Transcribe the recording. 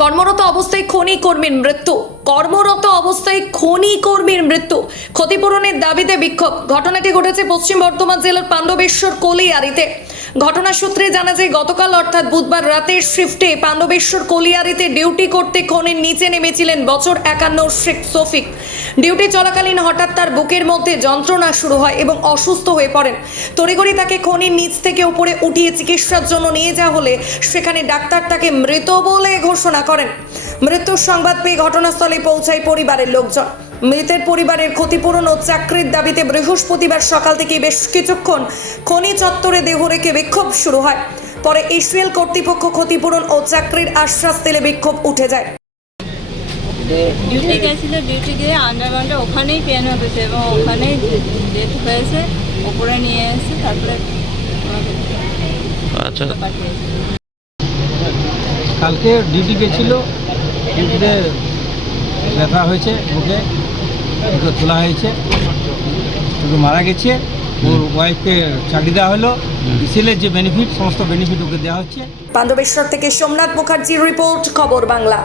কর্মরত অবস্থায় খনি কর্মীর মৃত্যু। কর্মরত অবস্থায় খনি কর্মীর মৃত্যু, ক্ষতিপূরণের দাবিতে বিক্ষোভ। ঘটনাটি ঘটেছে পশ্চিম বর্ধমান জেলার পাণ্ডবেশ্বর কলিয়ারিতে। ঘটনা সূত্রে জানা যায়, গতকাল অর্থাৎ বুধবার রাতের শিফটে পাণ্ডবেশ্বর কলিয়ারিতে ডিউটি করতে খনির নিচে নেমেছিলেন বছর 51 শেখ শফিক। ডিউটি চলাকালীন হঠাৎ তার বুকের মধ্যে যন্ত্রণা শুরু হয় এবং অসুস্থ হয়ে পড়েন। তড়িঘড়ি তাকে খনির নিচ থেকে উপরে উঠিয়ে চিকিৎসার জন্য নিয়ে যাওয়া হলে সেখানে ডাক্তার তাকে মৃত বলে ঘোষণা করেন। মৃত্যুর সংবাদ পেয়ে ঘটনাস্থলে পৌঁছায় পরিবারের লোকজন। মৃতের পরিবারের ক্ষতিপূরণ ও চাকরির দাবিতে বৃহস্পতিবার সকাল থেকে বেশ কিছুক্ষণ খনি চত্বরে দেহ রেখে বিক্ষোভ শুরু হয়। পরে ইসরায়েল কর্তৃপক্ষ ক্ষতিপূরণ ও চাকরির আশ্বাস দিলে বিক্ষোভ উঠে যায়। ডিউটি গেছিল, ডিউটি গিয়ে আন্ডারগ্রাউন্ডে ওখানেই পেন হতেছে এবং ওখানেই ডেথ হয়েছে। ওপরে নিয়ে এসে তারপরে আচ্ছা, পাঠিয়েছে। কালকে ডিউটি গেছিল, ডিউটিতে ব্যথা হয়েছে, ওকে ওকে তোলা হয়েছে, ওকে মারা গেছে। ওর ওয়াইফকে চাকরি দেওয়া হলো, ইসিএলের যে বেনিফিট, সমস্ত বেনিফিট ওকে দেওয়া হচ্ছে। পাণ্ডবেশ্বর থেকে সোমনাথ মুখার্জির রিপোর্ট, খবর বাংলা।